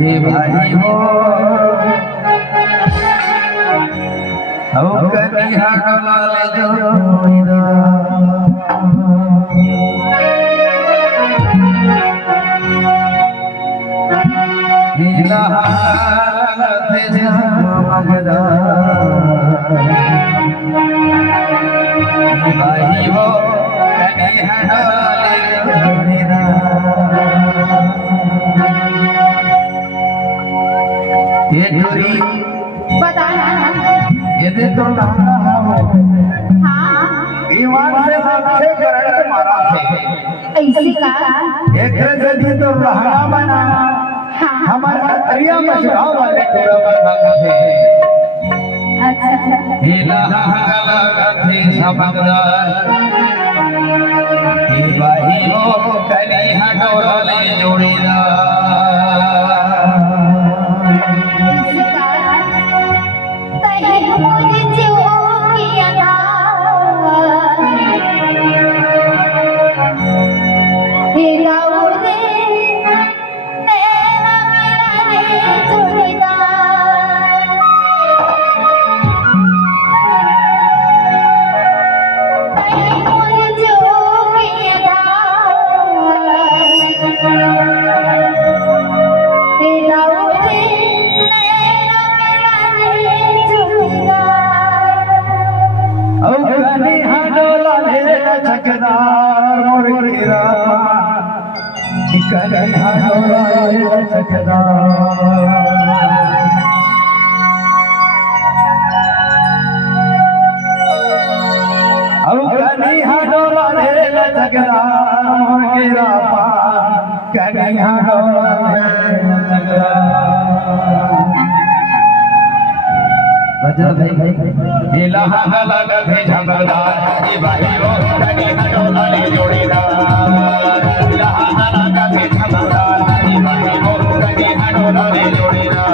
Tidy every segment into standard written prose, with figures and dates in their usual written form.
हे भाई हो कनिहा डोलाले जोड़ीदा नीला हालते जमगदा हे भाई हो कनिहा डोलाले जोड़ीदा ये जोड़ी ये तो लहंगा हो ईमान से सबसे करंट मारा थे ऐसे का एक जदी तो लहंगा बना हमारे अतरिया मशरा वाले कोड़ा भागा थे अच्छा ये लहंगा लगा थे समगदार ये भाई हो कनिहा डोलाले जोड़ीदार कनिहा डोलाले चकदार कनिहा डोलाले चकदार मोर गिरा कनिहा डोलाले चकदार भाई लहंगा लगा थे झमकदार ये भाई हो कनिहा डोलाले जोड़ीदार लहंगा लगा थे झमकदार ये भाई हो कनिहा डोलाले जोड़ीदार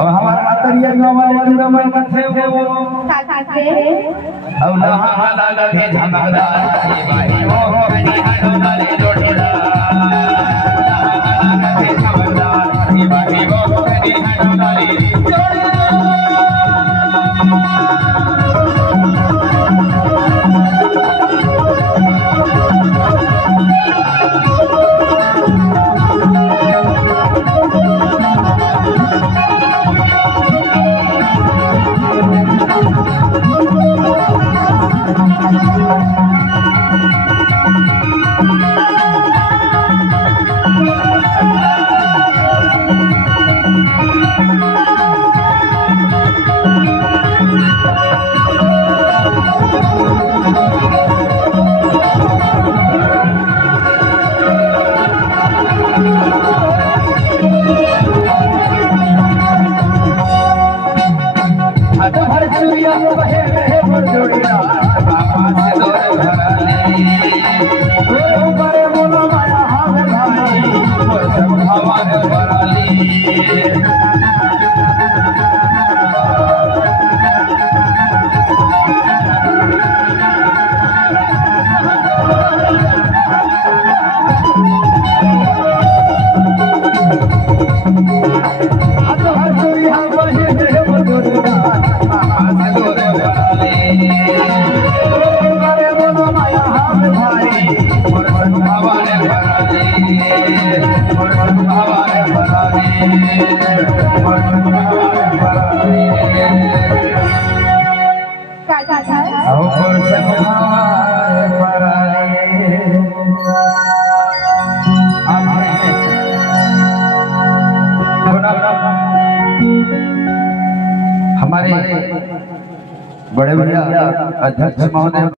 अब हमारा अतरिया वाले रमन थे वो अब लहंगा लगा थे झमकदार ये भाई हो कनिहा डोलाले जोड़ीदार लहंगा लगा थे झमकदार ये भाई हो कनिहा डोलाले जोड़ीदार भाई हमारे बड़े भैया अध्यक्ष महोदय